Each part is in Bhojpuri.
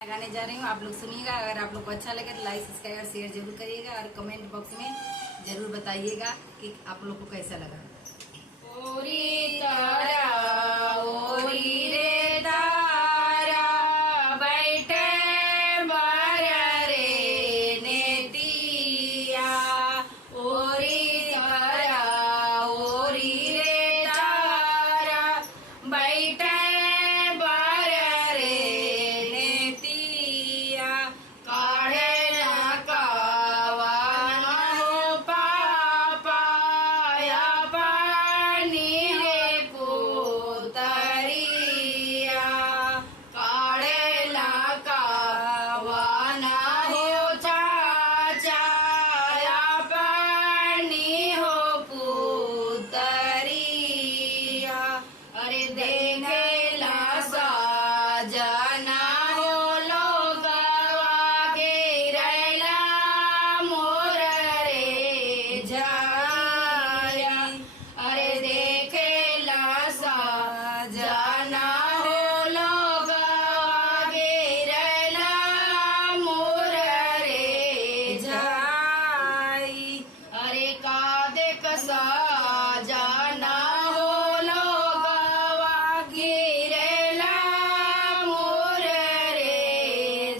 गाने जा रही हूँ, आप लोग सुनिएगा। अगर आप लोग को अच्छा लगे तो लाइक सब्सक्राइब और शेयर जरूर करिएगा और कमेंट बॉक्स में जरूर बताइएगा कि आप लोग को कैसा लगा। ओरी तारा ओरी रे तारा बैठे बार रे नेतिया, ओरी तारा ओरी रे तारा बैठे बार रे नेतिया, काढ़े ना कावन हो पापा या पानी है पुतरिया, काढ़े ना कावन हो चाचा या पानी हो पुतरिया, अरे देखेला साजना हो लोगवा घेरैला मोर रे जाया, अरे देखेला साजना हो लोगवा घेरैला मोर रे जाई, अरे का देख साजना हो लोगवा घेरैला मोर रे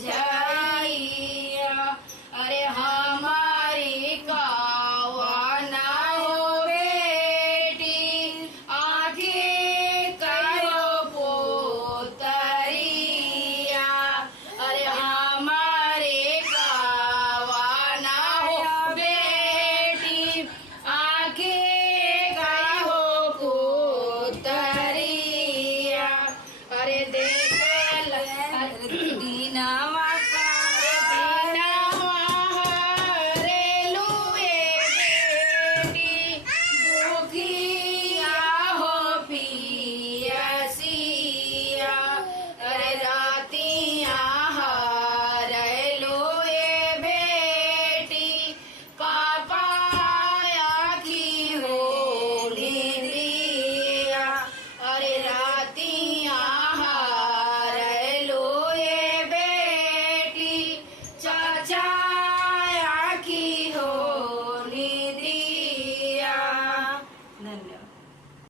जाइया, अरे हमारी कावना हो बेटी आँखें कहो पोतरिया, अरे हमारे कावना हो बेटी आँखें कहो पोतरिया, अरे देख दीना